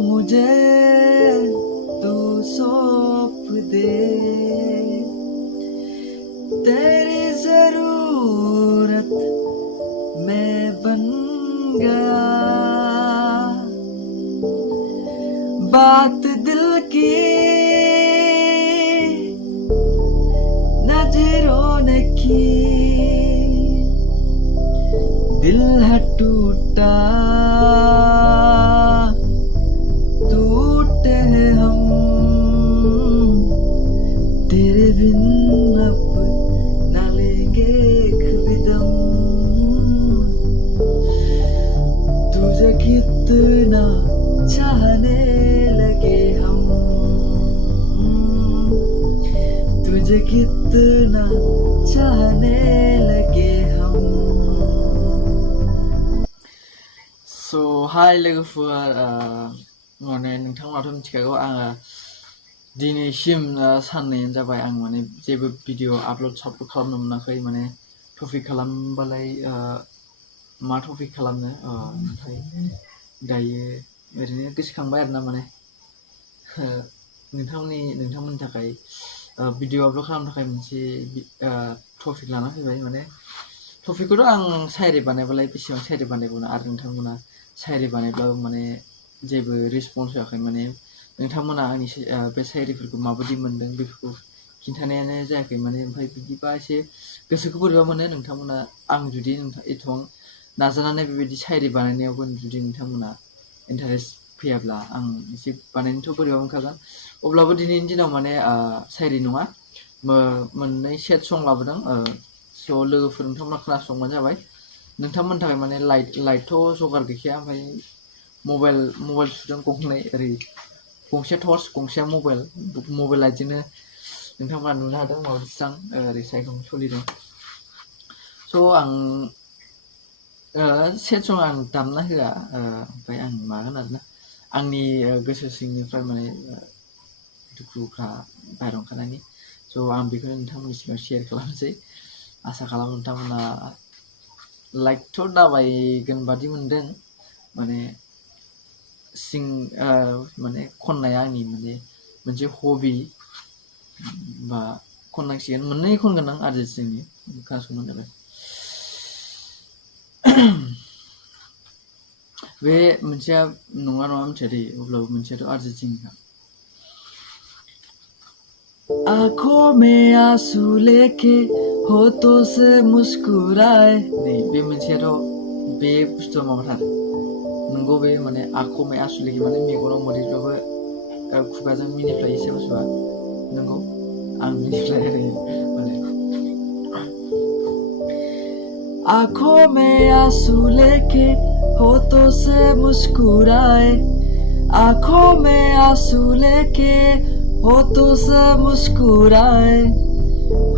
मुझे तू सौंप दे, तेरी जरूरत मैं बन गया। बात दिल की नजरों ने की, दिल है टूटा, टूटे हैं हम, तेरे बिन अब न लेंगे एक भी दम। तुझे कितना चाहने लगे हम, तुझे कितना चाहने लगे हम। So hi लोगोफोर, माने नोंथांमोनाथ' मिथिखागौ आङो दिनैसिम साननैयानो जाबाय आं माने जेबो भिडिअ आपल'ड खालामनो मोनाखै। माने टपिक खालामबालाय मा टपिक खालामनो, ओमफ्राय दायो ओरैनो गोसोखांबाय आरोना माने नोंथांमोननि थाखाय भिडिअ आपल'ड खालामनो थाखाय मोनसे टपिक लाना फैबाय। माने टपिकखौथ' आं शायरि बानायबालाय बेसेबां शायरि बानायबावनो, आरो नोंथांमोना शायरि बानायब्लाबो माने जेबो रिसपन्स होआखै। माने नोंथांमोना आंनि बे शायरिफोरखौ माबायदि मोनदों बेफोरखौ खिन्थानायानो जायाखै। माने ओमफ्राय बिदिबा एसे गोसोखौ बोरैबा मोनो। नोंथांमोना आं जुदि एथबां नाजानानै बेबायदि शायरि बानायनायावबो जुदि नोंथांमोना इन्टारेस्ट फैयाब्ला आं एसे बानायनोथ' बोरैबा मोनखागोन। अब्लाबो दिनैनि दिनाव माने शायरि नङा, मोननै सेट सं लाबोदों। स' लोगोफोर नोंथांमोना खोनासंबानो जाबाय। नोंथांमोननि थाखाय माने लाइटथ' जगार गैखाया, ओमफ्राय मबाइल सुदों गंनै, ओरै गंसे टर्च गंसेया मबाइल लाइटजोंनो नोंथांमोना नुनो हादों माबायदि स्रां ओरै साइडआव सोलिदों। स' आं सेट सं आं दामना होआ, ओमफ्राय आं मागोन आरोना आंनि गोसो सिंनिफ्राय माने दुखुफ्रा बाहेरायाव ओंखारनायनि। स' आं बेखौनो नोंथांमोननि सिगाङाव शेयार खालामनोसै। आसा खालामो नोंथांमोना लाइकथ' दाबायगोन बादि मोनदों। माने माने खननाया आंनि माने मोनसे हबि बा खननांसिगोन। मोननै खनगोन आं जदwgनि, खोनासंबानो जाबाय। बे मोनसेया नङा मिथिया दै, अब्लाबो मोनसेयाथ' जदwgनिखा। आंखों में आंसू लेके होठों से मुस्कुराए, नहीं बे मोनसेयाथ' बे बुस्थुआ माबाथार नंगौ। बे माने आंखों में आंसू लेके माने मेगनाव मोदैब्लाबो खुगाजों मिनिफ्लायो सोरबा सोरबा, नंगौ आं मिनिफ्लायो माने। आंखों में आंसू लेके होठों से मुस्कुराए, आंखों में आंसू लेके होठों से मुस्कुराए,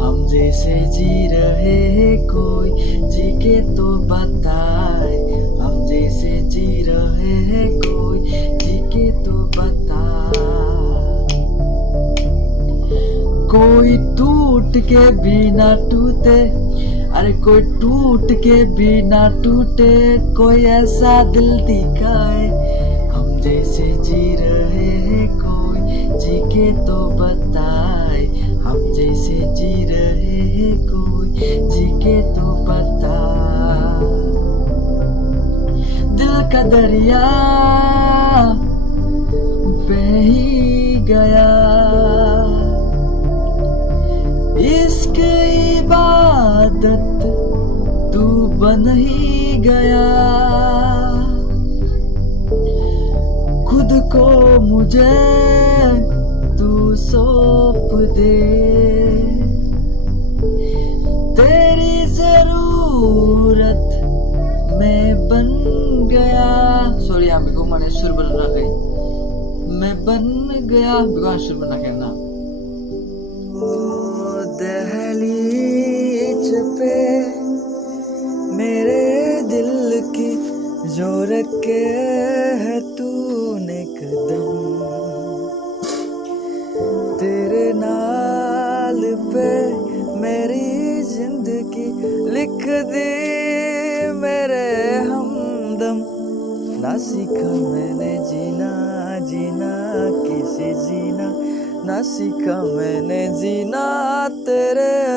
हम जैसे जी रहे हैं कोई जी के तो बताए, हम जैसे जी रहे हैं कोई जी के तो बताए। कोई टूट के भी ना टूटे, अरे कोई टूट के भी ना टूटे, कोई ऐसा दिल दिखाए, हम जैसे जी रहे हैं कोई जी के तो बताए, हम जैसे जी रहे हैं कोई जी के तो बताए। दिल का दरिया बह ही गया, इश्क इबादत तू बन ही गया, खुद को मुझे तू सौंप दे, तेरी जरूरत मैं बन गया। सॉरी आं बेखौ माने सुर बोनो रोङाखै, मैं बन गया बेखौ आं सुर बोनो रोङाखै आरोना। दहलीज पे मेरे दिल की जो रखे है तूने कदम, तेरे नाल पे मेरी जिंदगी लिख दी मेरे हमदम, ना सीखा मैंने जीना ना सीखा मैंने जीना तेरे